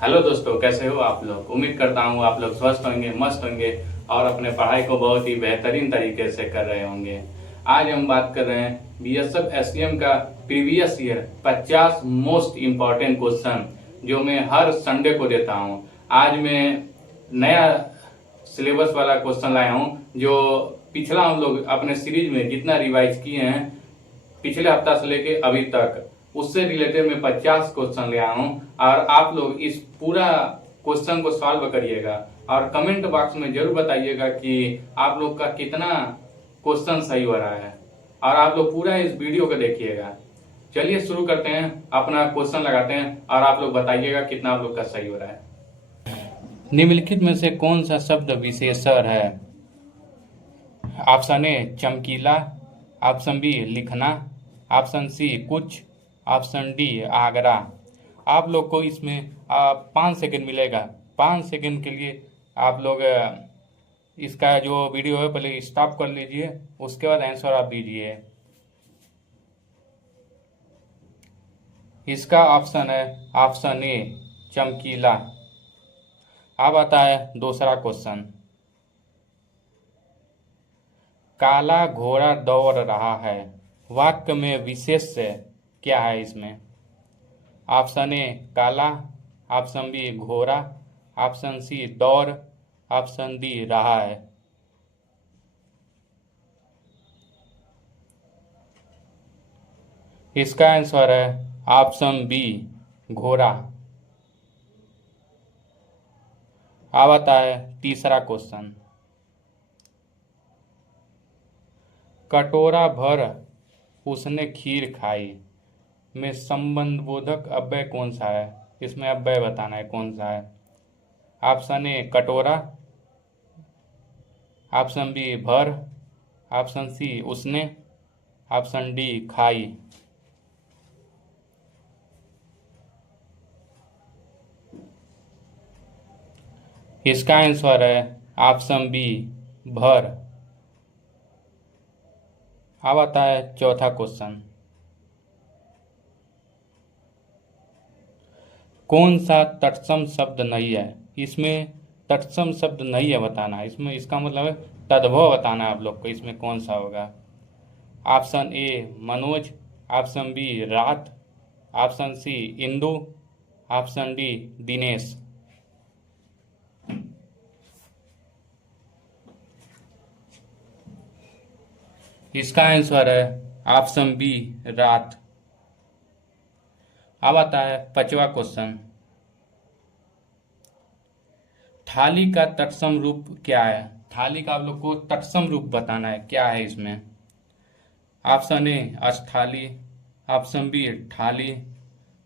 Hello दोस्तों, कैसे हो आप लोग। उम्मीद करता हूँ आप लोग स्वस्थ होंगे, मस्त होंगे और अपने पढ़ाई को बहुत ही बेहतरीन तरीके से कर रहे होंगे। आज हम बात कर रहे हैं बीएसएफ एसडीएम का previous year 50 most important question जो मैं हर संडे को देता हूँ। आज मैं नया सिलेबस वाला क्वेश्चन लाया हूँ जो पिछला हम लोग अपने सीरीज में जितना रिवाइज किए हैं पिछले हफ्ता से लेके अभी तक उससे रिलेटेड मैं 50 क्वेश्चन ले आया हूँ और आप लोग इस पूरा क्वेश्चन को सॉल्व करिएगा और कमेंट बॉक्स में जरूर बताइएगा कि आप लोग का कितना क्वेश्चन सही हो रहा है और आप लोग पूरा इस वीडियो को देखिएगा। चलिए शुरू करते हैं, अपना क्वेश्चन लगाते हैं और आप लोग बताइएगा कितना आप लोग का सही हो रहा है। निम्नलिखित में से कौन सा शब्द विशेषण है? ऑप्शन ए चमकीला, ऑप्शन बी लिखना, ऑप्शन सी कुछ, ऑप्शन डी आगरा। आप लोग को इसमें 5 सेकंड मिलेगा। 5 सेकंड के लिए आप लोग इसका जो वीडियो है पहले स्टॉप कर लीजिए, उसके बाद आंसर आप दीजिए। इसका ऑप्शन है ऑप्शन ए चमकीला। अब आता है दूसरा क्वेश्चन। काला घोड़ा दौड़ रहा है, वाक्य में विशेष्य क्या है इसमें? ऑप्शन ए काला, ऑप्शन बी घोड़ा, ऑप्शन सी दौड़, ऑप्शन डी रहा है। इसका आंसर है ऑप्शन बी घोड़ा। अब आता है तीसरा क्वेश्चन। कटोरा भर उसने खीर खाई में संबंधबोधक अव्यय कौन सा है? इसमें अव्यय बताना है कौन सा है। ऑप्शन ए कटोरा, ऑप्शन बी भर, ऑप्शन सी उसने, ऑप्शन डी खाई। इसका आंसर है ऑप्शन बी भर। अब आता है चौथा क्वेश्चन। कौन सा तत्सम शब्द नहीं है? इसमें तत्सम शब्द नहीं है बताना है। इसमें इसका मतलब है तद्भव बताना है आप लोग को। इसमें कौन सा होगा? Option A Manoj, option B रात, option C Indu, option D Dinesh. इसका आंसर है ऑप्शन बी रात। अब आता है पांचवा क्वेश्चन। थाली का तत्सम रूप क्या है? थाली का आप लोग को तत्सम रूप बताना है, क्या है इसमें? ऑप्शन ए अस्थाली, ऑप्शन बी थाली,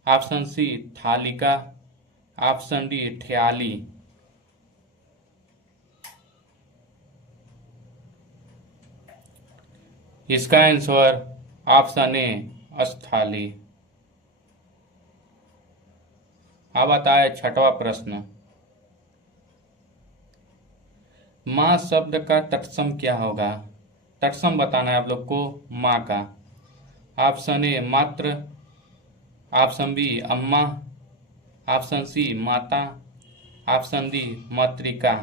ऑप्शन सी थालिका, ऑप्शन डी ठियाली। इसका आंसर ऑप्शन ए अस्थाली। अब आता है छठवां प्रश्न। माँ शब्द का तत्सम क्या होगा? तत्सम बताना है आप लोग को माँ का। ऑप्शन ए मात्र, ऑप्शन बी अम्मा, ऑप्शन सी माता, ऑप्शन डी मातृका।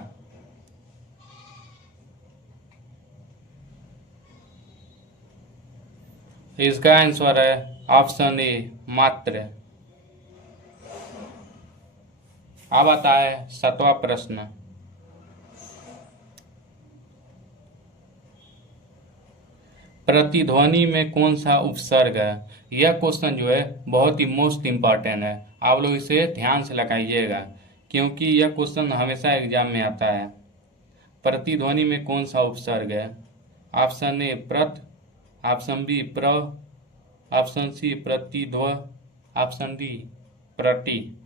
इसका आंसर है ऑप्शन ए मात्र। अब आता है सातवां प्रश्न। प्रतिध्वनि में कौन सा उपसर्ग है? यह क्वेश्चन जो है बहुत ही मोस्ट इम्पॉर्टेंट है। आप लोग इसे ध्यान से लगाइएगा क्योंकि यह क्वेश्चन हमेशा एग्जाम में आता है। प्रतिध्वनि में कौन सा उपसर्ग है? ऑप्शन ए प्रत, ऑप्शन बी प्र, ऑप्शन सी प्रतिध्व, ऑप्शन डी प्रति।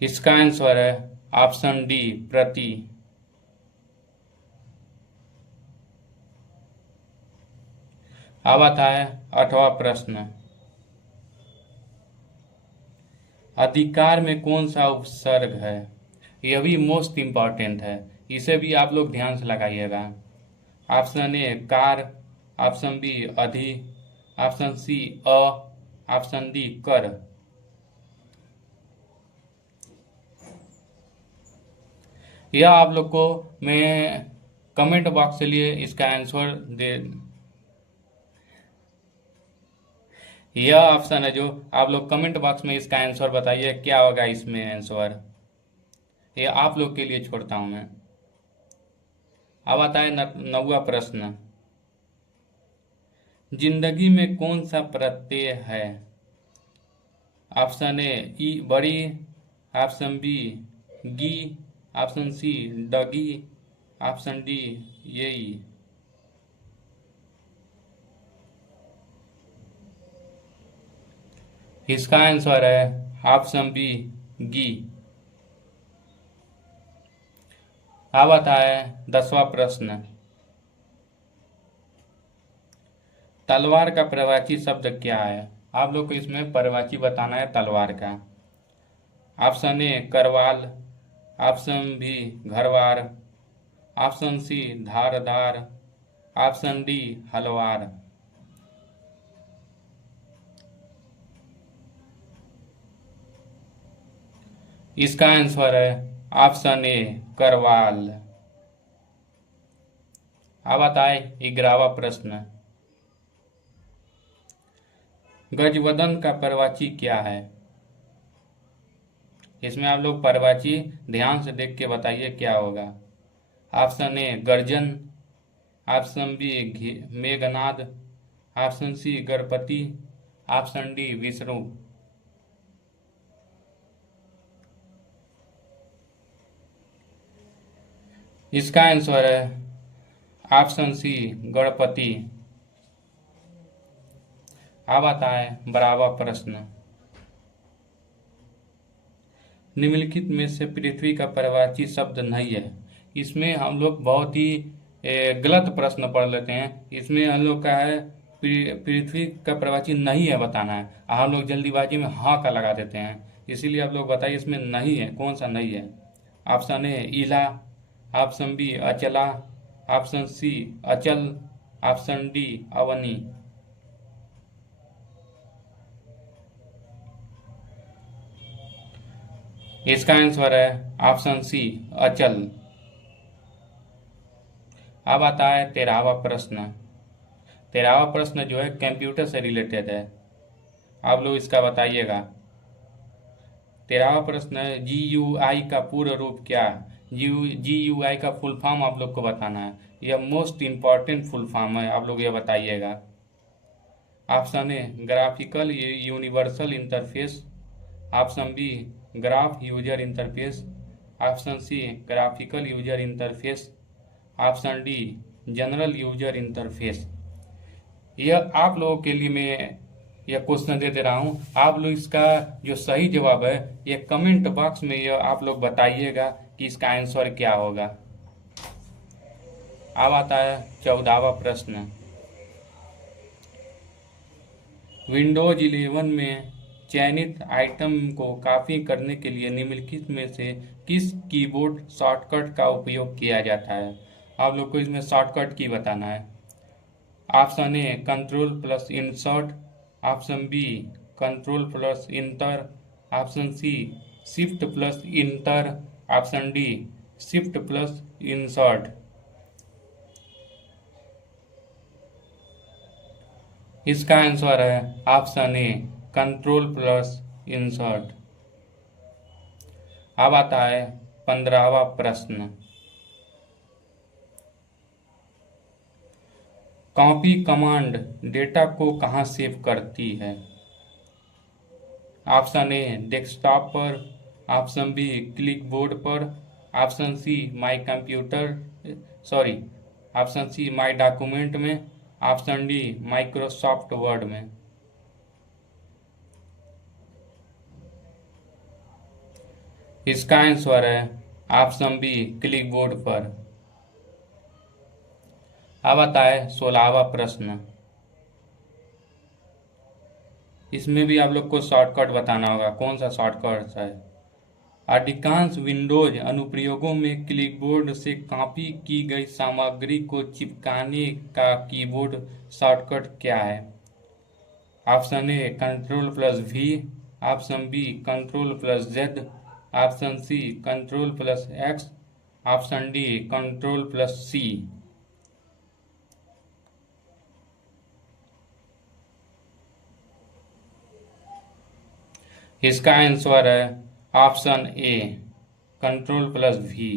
इसका आंसर है ऑप्शन डी प्रति। अब आता है आठवां प्रश्न। अधिकार में कौन सा उपसर्ग है? यह भी मोस्ट इम्पॉर्टेंट है, इसे भी आप लोग ध्यान से लगाइएगा। ऑप्शन ए कार, ऑप्शन बी अधि, ऑप्शन सी अ, ऑप्शन डी कर। यह आप लोग को मैं कमेंट बॉक्स के लिए इसका आंसर दे, यह ऑप्शन है जो आप लोग कमेंट बॉक्स में इसका आंसर बताइए क्या होगा इसमें आंसर, ये आप लोग के लिए छोड़ता हूं मैं। अब आता है 9वां प्रश्न, जिंदगी में कौन सा प्रत्यय है? ऑप्शन ए ई बड़ी, ऑप्शन बी गी, ऑप्शन सी डगी, ऑप्शन डी यही। इसका आंसर है ऑप्शन बी गी। अब आता है 10वां प्रश्न, तलवार का प्रवाची शब्द क्या है? आप लोग को इसमें प्रवाची बताना है तलवार का। ऑप्शन ए करवाल, ऑप्शन बी घरवार, ऑप्शन सी धारदार, ऑप्शन डी हलवार। इसका आंसर है ऑप्शन ए करवाल। अब आता है 11वां प्रश्न, गजवदन का प्रवाची क्या है? इसमें आप लोग प्रवाची ध्यान से देख के बताइए क्या होगा। ऑप्शन ए गर्जन, option B Meghnad, option C Ganpati, option D Vishnu. इसका आंसर है ऑप्शन सी गणपति। अब आता है 12वां प्रश्न, निम्नलिखित में से पृथ्वी का प्रवाची शब्द नहीं है। इसमें हम लोग बहुत ही गलत प्रश्न पढ़ लेते हैं। इसमें हम लोग का है पृथ्वी का प्रवाची नहीं है बताना है, हम लोग जल्दीबाजी में हाँ का लगा देते हैं। इसीलिए आप लोग बताइए इसमें नहीं है, कौन सा नहीं है। ऑप्शन ए इला, ऑप्शन बी अचला, ऑप्शन सी अचल, ऑप्शन डी अवनी। इसका आंसर है ऑप्शन सी अचल। अब आता है 13वां प्रश्न। 13वां प्रश्न जो है कंप्यूटर से रिलेटेड है, आप लोग इसका बताइएगा। 13वां प्रश्न है GUI का पूर्ण रूप क्या? GUI का फुल फॉर्म आप लोग को बताना है, यह मोस्ट इंपॉर्टेंट फुल फॉर्म है, आप लोग ये बताइएगा। Option A graphical universal interface, option B graph user interface, option C graphical user interface, option D general user interface. यह आप लोगों के लिए मैं यह क्वेश्चन दे रहा हूं, आप लोग इसका जो सही जवाब है ये कमेंट बॉक्स में यह आप लोग बताइएगा कि इसका आंसर क्या होगा। अब आता है 14वां प्रश्न, विंडोज 11 में चयनित आइटम को कॉपी करने के लिए निम्नलिखित में से किस कीबोर्ड शॉर्टकट का उपयोग किया जाता है? आप लोग को इसमें शॉर्टकट की बताना है। Option A control plus insert, option B control plus enter, option C shift plus enter, option D shift plus insert. इसका आंसर है option A control plus insert. अब आता है 15वां प्रश्न, कॉपी कमांड डेटा को कहाँ सेव करती है? ऑप्शन ए डेस्कटॉप पर, ऑप्शन बी क्लिकबोर्ड पर, option C my option C my document में, ऑप्शन डी माइक्रोसॉफ्ट वर्ड में। इसका आंसर है ऑप्शन बी क्लिकबोर्ड पर। अब आता है 16वां प्रश्न, इसमें भी आप लोग को शॉर्टकट बताना होगा, कौन सा शॉर्टकट है। अधिकांश विंडोज अनुप्रयोगों में क्लिकबोर्ड से कॉपी की गई सामग्री को चिपकाने का कीबोर्ड शॉर्टकट क्या है? Option A control plus V, option B control plus Z, option C control plus X, option D control plus C. इसका आंसर है option A control plus V.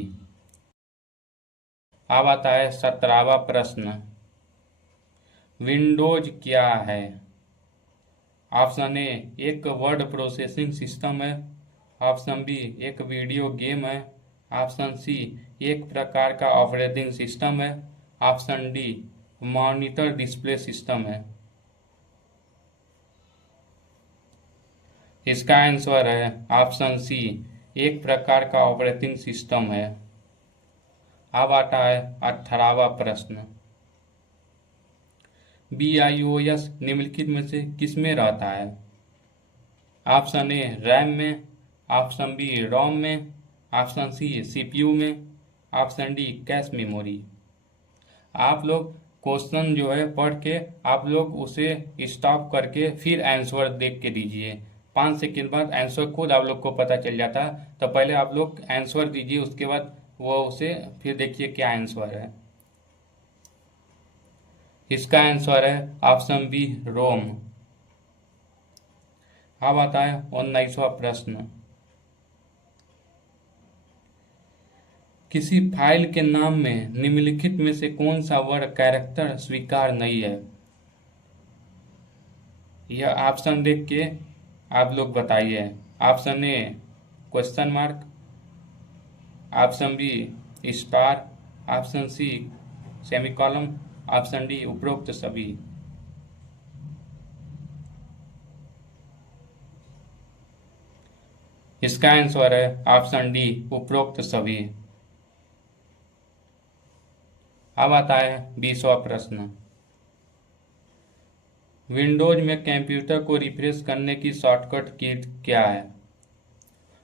अब आता है 17वां प्रश्न, विंडोज क्या है? ऑप्शन ए एक वर्ड प्रोसेसिंग सिस्टम है, ऑप्शन बी एक वीडियो गेम है, ऑप्शन सी एक प्रकार का ऑपरेटिंग सिस्टम है, option D monitor display system है। इसका आंसर है ऑप्शन सी एक प्रकार का ऑपरेटिंग सिस्टम है। अब आता है 18वां प्रश्न, BIOS निम्नलिखित में से किसमें रहता है? ऑप्शन ए रैम में, ऑप्शन बी रोम में, ऑप्शन सी CPU में, ऑप्शन डी कैश मेमोरी। आप लोग क्वेश्चन जो है पढ़ के आप लोग उसे स्टॉप करके फिर आंसर देख के दीजिए। 5 सेकंड बाद आंसर खुद आप लोग को पता चल जाता है। तो पहले आप लोग आंसर दीजिए, उसके बाद वो उसे फिर देखिए क्या आंसर है। इसका आंसर है ऑप्शन बी रोम। अब आता है 19वां प्रश्न, किसी फाइल के नाम में निम्नलिखित में से कौन सा वर्ड कैरेक्टर स्वीकार नहीं है? यह ऑप्शन देख के आप लोग बताइए। Option A question mark, option B star, option C semicolon, option D उपरोक्त सभी। इसका आंसर है ऑप्शन डी उपरोक्त सभी। अब आता है 20वां प्रश्न, विंडोज में कंप्यूटर को रिफ्रेश करने की शॉर्टकट की क्या है?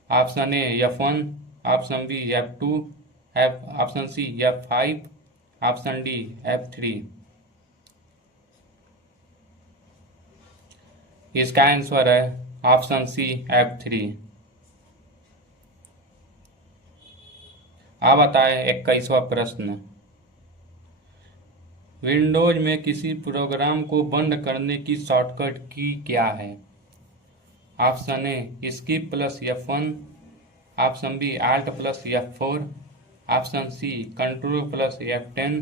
Option A F1, option B F2, option C F5, option D F3। इसका आंसर है ऑप्शन सी F3। अब आता है 21वां प्रश्न, विंडोज में किसी प्रोग्राम को बंद करने की शॉर्टकट की क्या है? Option A skip plus F1, option B alt plus F4, option C control plus F10,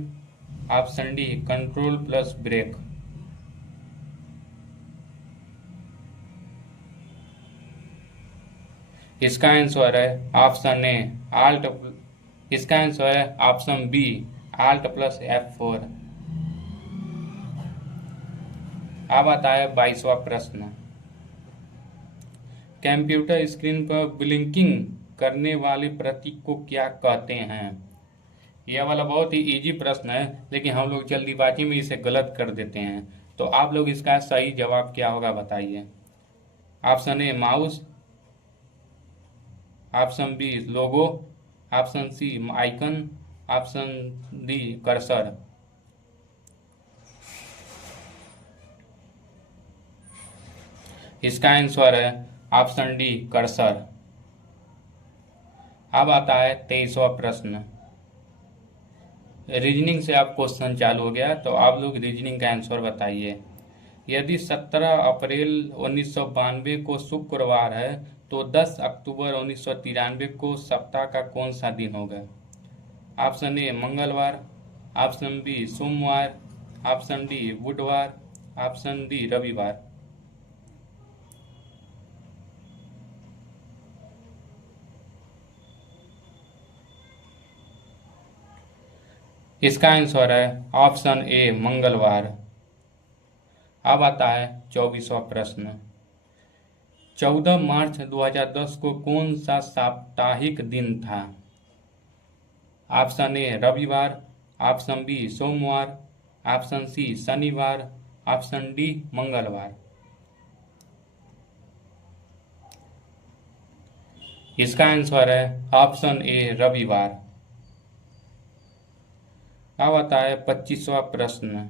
option D control plus break. इसका आंसर है ऑप्शन ए आल्ट। इसका आंसर है option B alt plus F4। अब आता है 22वां प्रश्न, कंप्यूटर स्क्रीन पर blinking करने वाले प्रतीक को क्या कहते हैं? यह वाला बहुत ही इजी प्रश्न है, लेकिन हम लोग जल्दीबाजी में इसे गलत कर देते हैं। तो आप लोग इसका सही जवाब क्या होगा बताइए। Option A mouse, option B logo, option C icon, option D cursor. इसका आंसर है ऑप्शन डी कर्सर। अब आता है 23वां प्रश्न, रीजनिंग से आप क्वेश्चन चालू हो गया, तो आप लोग रीजनिंग का आंसर बताइए। यदि 17 अप्रैल 1992 को शुक्रवार है तो 10 अक्टूबर 1993 को सप्ताह का कौन सा दिन होगा? ऑप्शन ए मंगलवार, ऑप्शन बी सोमवार, ऑप्शन डी बुधवार, ऑप्शन डी रविवार। इसका आंसर है ऑप्शन ए मंगलवार। अब आता है 24वां प्रश्न, 14 मार्च 2010 को कौन सा साप्ताहिक दिन था? ऑप्शन ए रविवार, ऑप्शन बी सोमवार, ऑप्शन सी शनिवार, ऑप्शन डी मंगलवार। इसका आंसर है ऑप्शन ए रविवार। अब आता है 25वां प्रश्न,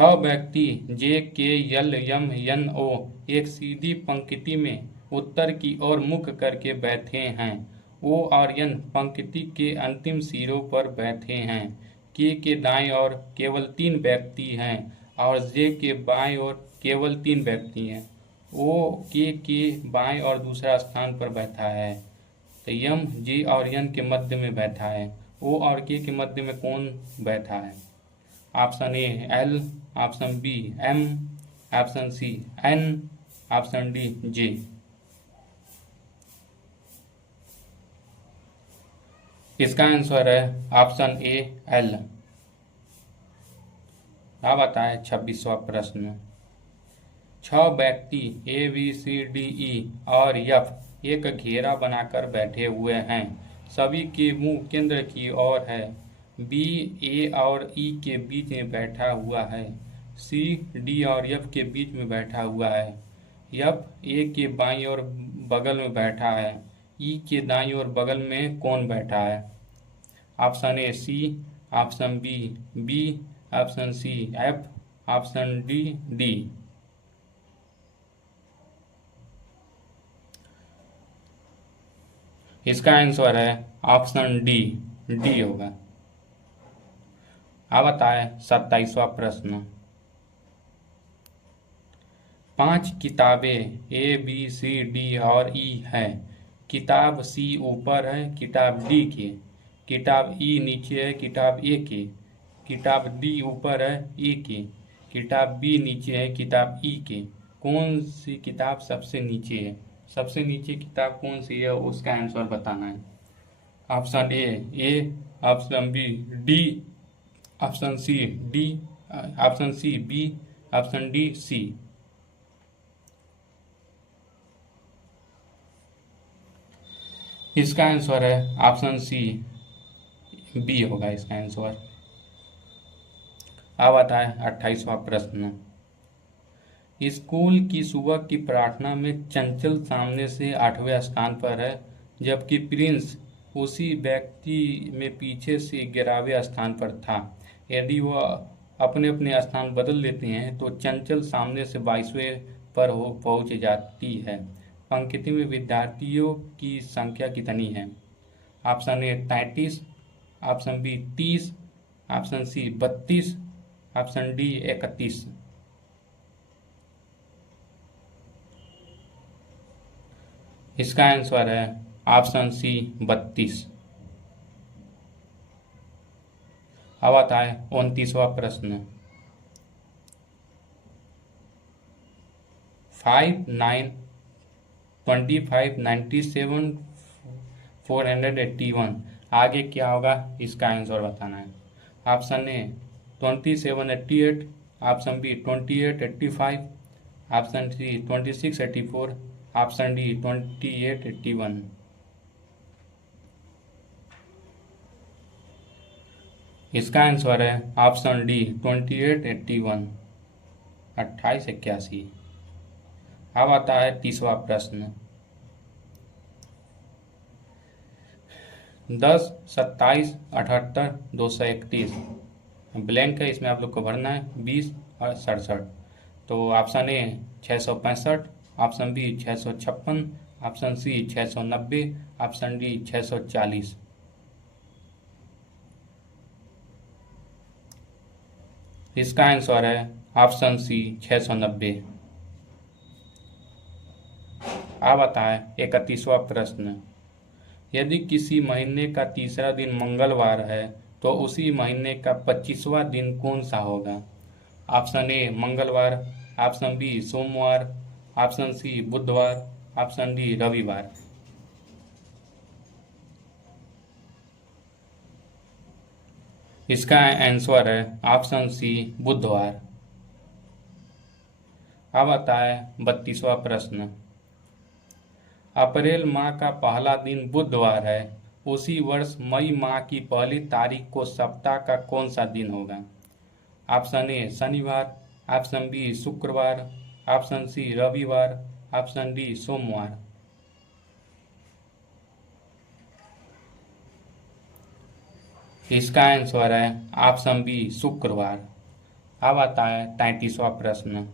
छह व्यक्ति जे के एल एम एन ओ एक सीधी पंक्ति में उत्तर की ओर मुख करके बैठे हैं। ओ और एन पंक्ति के अंतिम सिरों पर बैठे हैं। के दाएं ओर केवल 3 व्यक्ति हैं और जे के बाएं ओर केवल 3 व्यक्ति हैं। ओ के बाएं और दूसरा स्थान पर बैठा है। तो यम जी और एन के मध्य में बैठा है। ओ और के मध्य में कौन बैठा है? Option A L, option B M, option C N, option D J. इसका आंसर है ऑप्शन ए एल। क्या बताए 26वां प्रश्न। 6 व्यक्ति A B C D E और एफ एक घेरा बनाकर बैठे हुए हैं। सभी के मुंह केंद्र की ओर है। बी ए और ई के बीच में बैठा हुआ है। सी डी और एफ के बीच में बैठा हुआ है। एफ ए के बाईं ओर बगल में बैठा है। ई के दाईं ओर बगल में कौन बैठा है? Option A C, option B B, option C F, option D D. इसका आंसर है ऑप्शन डी, डी होगा। अब आता है 27वां प्रश्न। 5 किताबें ए बी सी डी और ई हैं। किताब सी ऊपर है किताब डी के, किताब ई नीचे है किताब ए के, किताब डी ऊपर है ए के, किताब बी नीचे है किताब ई के। कौन सी किताब सबसे नीचे है? सबसे नीचे किताब कौन सी है उसका आंसर बताना है। Option A, option B D, option C D, option C B, option D C. इसका आंसर है ऑप्शन सी बी होगा इसका आंसर। अब आता है 28वां प्रश्न। स्कूल की सुबह की प्रार्थना में चंचल सामने से 8वें स्थान पर है, जबकि प्रिंस उसी व्यक्ति में पीछे से 11वें स्थान पर था। यदि वह अपने अपने स्थान बदल लेते हैं तो चंचल सामने से 22वें पर पहुंच जाती है। पंक्ति में विद्यार्थियों की संख्या कितनी है? Option A 33, option B 30, option C 32, option D 31। इसका आंसर है ऑप्शन सी 32। अब आता है 29वां प्रश्न। 5, 9, 25, 97, 481 आगे क्या होगा इसका आंसर बताना है। Option A 2788, option B 2885, option C 2684, option D 2881। इसका आंसर है ऑप्शन डी 2881, 2881। अब आता है 30वां प्रश्न। 10, 27, 78, 231 ब्लैंक है, इसमें आप लोग को भरना है 20 और 67। तो option A 665, option B 656, option C 690, option D 640। इसका आंसर है ऑप्शन सी 690। अब आता है 31वां प्रश्न। यदि किसी महीने का तीसरा दिन मंगलवार है तो उसी महीने का 25वां दिन कौन सा होगा? ऑप्शन ए मंगलवार, ऑप्शन बी सोमवार, ऑप्शन सी बुधवार, ऑप्शन डी रविवार। इसका आंसर है ऑप्शन सी बुधवार। अब आता है 32वां प्रश्न। अप्रैल माह का पहला दिन बुधवार है, उसी वर्ष मई माह की पहली तारीख को सप्ताह का कौन सा दिन होगा? ऑप्शन ए शनिवार, ऑप्शन बी शुक्रवार, ऑप्शन सी रविवार, ऑप्शन डी सोमवार। इसका आंसर है ऑप्शन बी शुक्रवार। अब आता है 33वां प्रश्न।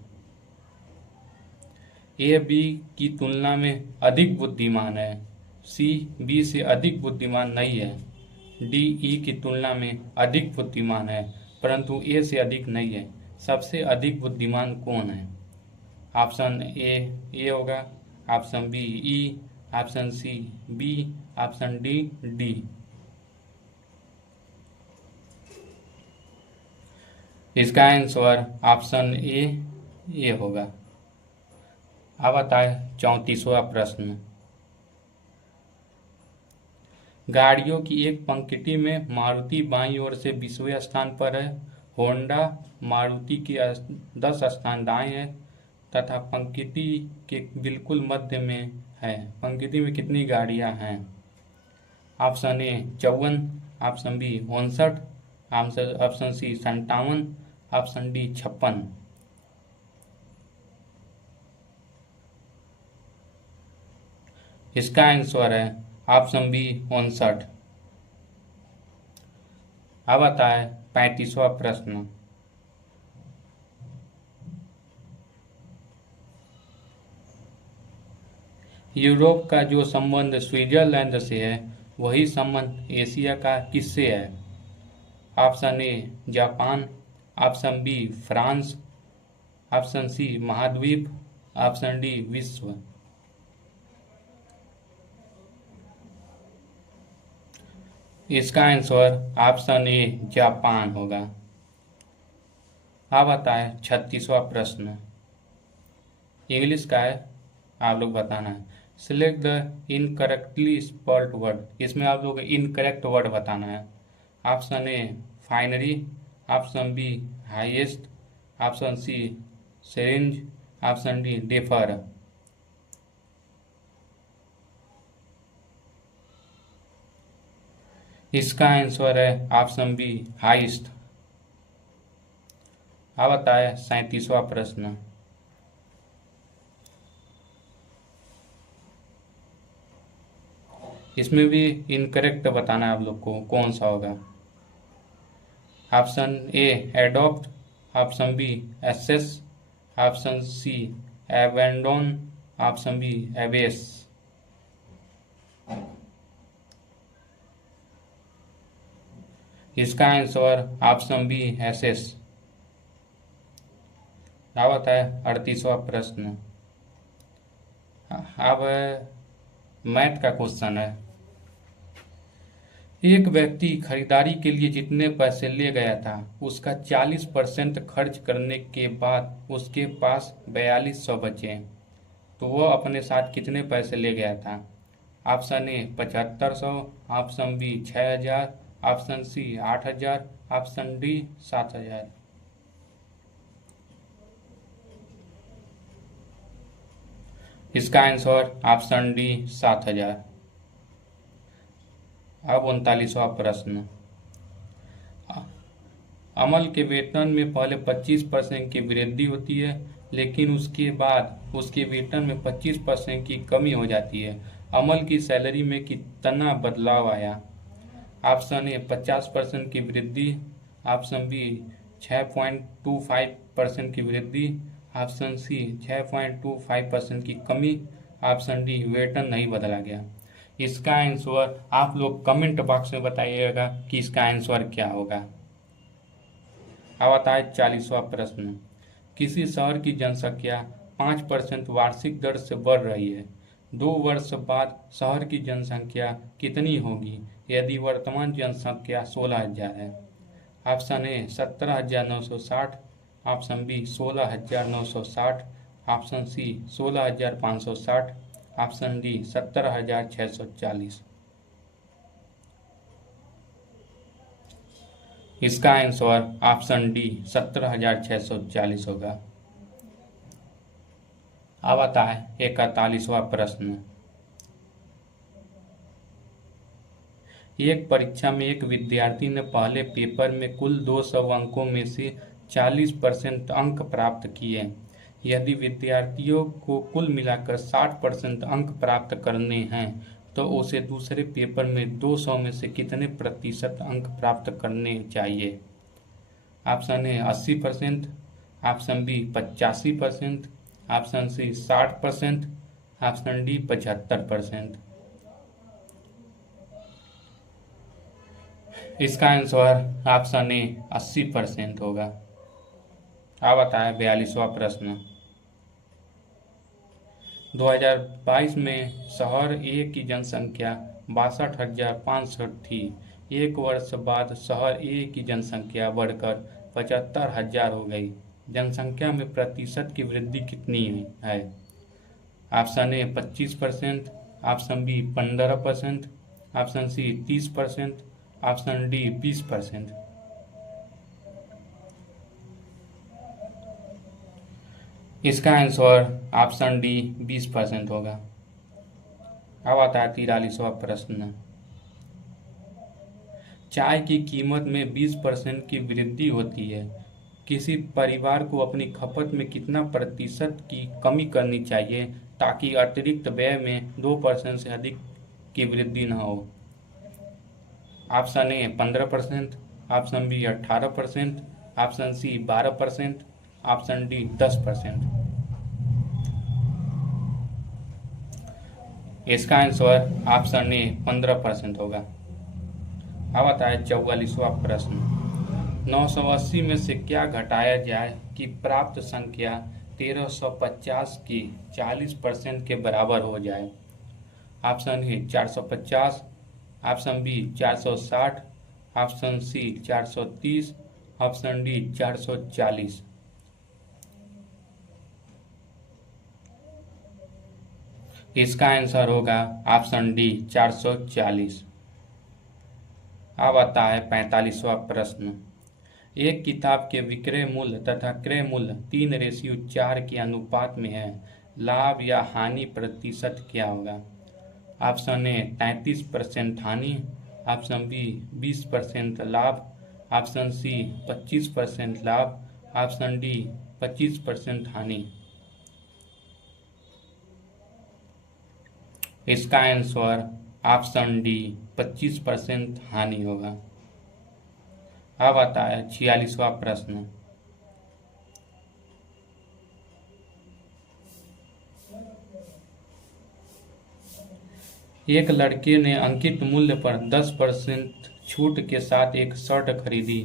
ए बी की तुलना में अधिक बुद्धिमान है, सी बी से अधिक बुद्धिमान नहीं है, डी ई की तुलना में अधिक बुद्धिमान है परंतु ए से अधिक नहीं है। सबसे अधिक बुद्धिमान कौन है? ऑप्शन ए होगा, option B E, option C B, option D D. इसका आंसर ऑप्शन ए होगा। अब आता है 34वां प्रश्न। गाड़ियों की एक पंक्ति में मारुति बाईं ओर से 20वें स्थान पर है, होंडा मारुति के 10 स्थान दाएं है तथा पंक्ति के बिल्कुल मध्य में है। पंक्ति में कितनी गाड़ियां हैं? Option A 54, option B 59, option C 57, option D 56। इसका आंसर है ऑप्शन बी 59। अब आता है 35वां प्रश्न। यूरोप का जो संबंध स्विट्जरलैंड से है वही संबंध एशिया का किससे है? Option A Japan, option B France, option C महाद्वीप, ऑप्शन डी विश्व। इसका आंसर ऑप्शन ए जापान होगा। अब आता है 36वां प्रश्न। इंग्लिश का है, आप लोग बताना है। Select the incorrectly spelled word. इसमें आप लोग इनकरेक्ट वर्ड बताना है। Option A finery, option B highest, option C syringe, option D defer. इसका आंसर है ऑप्शन बी हाईएस्ट। अब आता है 37वां प्रश्न। इसमें भी इनकरेक्ट बताना है आप लोग को, कौन सा होगा। Option A adopt, option B access, option C abandon, option B abase. इसका आंसर ऑप्शन बी एसेस। अब आता है 38वां प्रश्न। अब मैथ का क्वेश्चन है। एक व्यक्ति खरीदारी के लिए जितने पैसे ले गया था उसका 40% खर्च करने के बाद उसके पास 4200 बचे, तो वह अपने साथ कितने पैसे ले गया था? Option A 7500, option B 6000, option C 8000, option D 7000। इसका आंसर ऑप्शन डी 7000। अब 39वां प्रश्न। अमल के वेतन में पहले 25% की वृद्धि होती है लेकिन उसके बाद उसके वेतन में 25% की कमी हो जाती है। अमल की सैलरी में कितना बदलाव आया? ऑप्शन ए 50% की वृद्धि, ऑप्शन बी 6.25% की वृद्धि, ऑप्शन सी 6.25% की कमी, ऑप्शन डी वेतन नहीं बदला गया। इसका आंसर आप लोग कमेंट बॉक्स में बताइएगा कि इसका आंसर क्या होगा। अब आता है 40वां प्रश्न। किसी शहर की जनसंख्या 5% वार्षिक दर से बढ़ रही है, 2 वर्ष बाद शहर की जनसंख्या कितनी होगी यदि वर्तमान जनसंख्या 16,000 है? Option A 17,960, option B 16,960, option C 16,560, option D 17,640। इसका आंसर ऑप्शन डी 17,640 होगा। अब आता है 41वां प्रश्न। एक परीक्षा में एक विद्यार्थी ने पहले पेपर में कुल 200 अंकों में से 40% अंक प्राप्त किए। यदि विद्यार्थियों को कुल मिलाकर 60% अंक प्राप्त करने हैं तो उसे दूसरे पेपर में 200 में से कितने प्रतिशत अंक प्राप्त करने चाहिए? Option A 80%, option B 85%, option C 60%, option D 75%। इसका आंसर ऑप्शन ए 80% होगा। अब आता है 42वां प्रश्न। 2022 में शहर ए की जनसंख्या 62,500 थी। एक वर्ष बाद शहर ए की जनसंख्या बढ़कर 75,000 हो गई। जनसंख्या में प्रतिशत की वृद्धि कितनी है? Option A 25%, option B 15%, option C 30%, option D 20%। इसका आंसर ऑप्शन डी 20% होगा। अब आता है 43वां प्रश्न। चाय की कीमत में 20% की वृद्धि होती है। किसी परिवार को अपनी खपत में कितना प्रतिशत की कमी करनी चाहिए ताकि अतिरिक्त व्यय में 2% से अधिक की वृद्धि न हो? Option A 15%, option B 18%, option C 12%, option D 10%। इसका आंसर ऑप्शन ए 15% होगा। अब आता है 44वां प्रश्न। 980 में से क्या घटाया जाए कि प्राप्त संख्या 1350 की 40% के बराबर हो जाए? Option A 450, option B 460, option C 430, option D 440। इसका आंसर होगा ऑप्शन डी 440। अब आता है 45वां प्रश्न। एक किताब के विक्रय मूल्य तथा क्रय मूल्य 3:4 के अनुपात में है। लाभ या हानि प्रतिशत क्या होगा? ऑप्शन ए 33% हानि, ऑप्शन बी 20% लाभ, ऑप्शन सी 25% लाभ, ऑप्शन डी 25% हानि। इसका आंसर ऑप्शन डी 25% हानि होगा। अब आता है 46वां प्रश्न। एक लड़के ने अंकित मूल्य पर 10% छूट के साथ एक शर्ट खरीदी।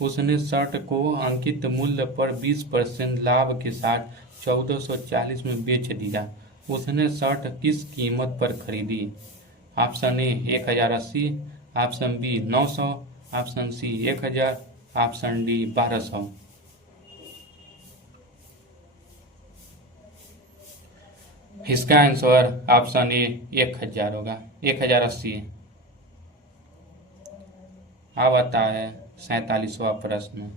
उसने शर्ट को अंकित मूल्य पर 20% लाभ के साथ 1440 में बेच दिया। उसने शर्ट किस कीमत पर खरीदी? Option A 1080, option B 900, option C 1000, option D 1200। इसका आंसर ऑप्शन ए 1000 होगा, 1080। अब आता है 47वां प्रश्न।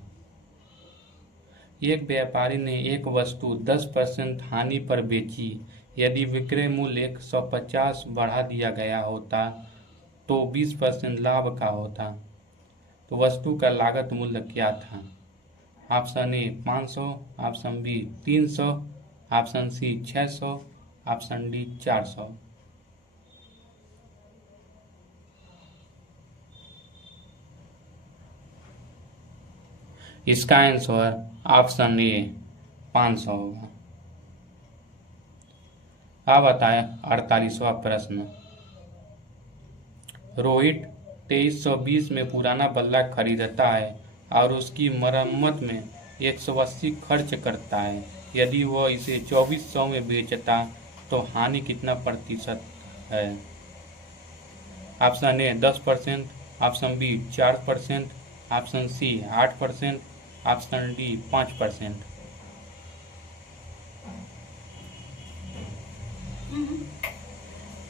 एक व्यापारी ने एक वस्तु 10% हानि पर बेची। यदि विक्रय मूल्य 150 बढ़ा दिया गया होता तो 20% लाभ का होता, तो वस्तु का लागत मूल्य क्या था? Option A 500, option B 300, option C 600, option D 400। इसका आंसर ऑप्शन ए 500 होगा। अब आता है 48वां प्रश्न। रोहित 2320 में पुराना बल्ला खरीदता है और उसकी मरम्मत में 180 खर्च करता है। यदि वह इसे 2400 में बेचता तो हानि कितना प्रतिशत है? Option A 10%, option B 4%, option C 8%, option D 5%।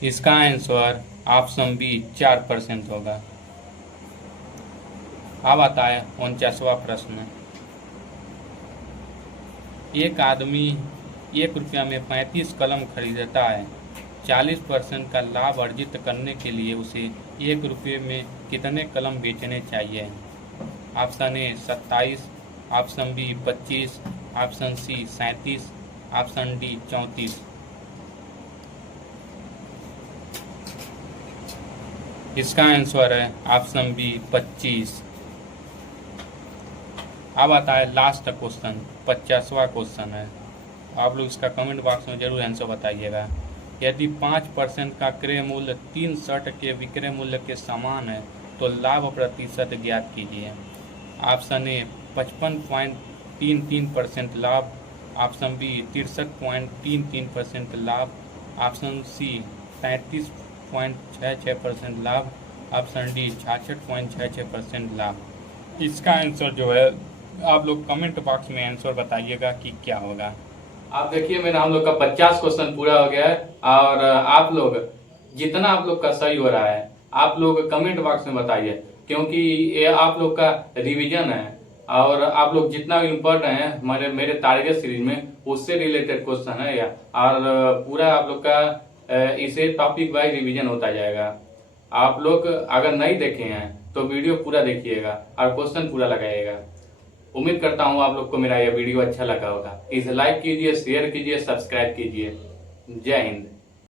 इसका आंसर ऑप्शन बी 4% होगा। अब आता है 49वां प्रश्न। एक आदमी 1 रुपया में 35 कलम खरीदता है। 40% का लाभ अर्जित करने के लिए उसे 1 रुपये में कितने कलम बेचने चाहिए? Option A 27, option B 25, option C 37, option D 34। इसका आंसर है ऑप्शन बी 25। अब आता है लास्ट क्वेश्चन, 50वां क्वेश्चन है। आप लोग इसका कमेंट बॉक्स में जरूर आंसर बताइएगा। यदि 5% का क्रय मूल्य 3 शर्ट के विक्रय मूल्य के समान है तो लाभ प्रतिशत ज्ञात कीजिए। ऑप्शन ए 55.33% लाभ, ऑप्शन बी 63.33% लाभ, ऑप्शन सी 37.66% लाभ, ऑप्शन डी 66.66% लाभ। इसका आंसर जो है आप लोग कमेंट बॉक्स में आंसर बताइएगा कि क्या होगा। आप देखिए मेरा हम लोग का 50 क्वेश्चन पूरा हो गया है और आप लोग जितना आप लोग का सही हो रहा है आप लोग कमेंट बॉक्स में बताइए, क्योंकि ये आप लोग का रिवीजन है और आप लोग जितना इम्पोर्टेंट है हमारे मेरे टारगेट सीरीज में उससे रिलेटेड क्वेश्चन है या और पूरा आप लोग का इसे टॉपिक वाइज रिवीजन होता जाएगा। आप लोग अगर नहीं देखे हैं तो वीडियो पूरा देखिएगा और क्वेश्चन पूरा लगाइएगा। उम्मीद करता हूँ आप लोग को मेरा यह वीडियो अच्छा लगा होगा। इसे लाइक कीजिए, शेयर कीजिए, सब्सक्राइब कीजिए। जय हिंद।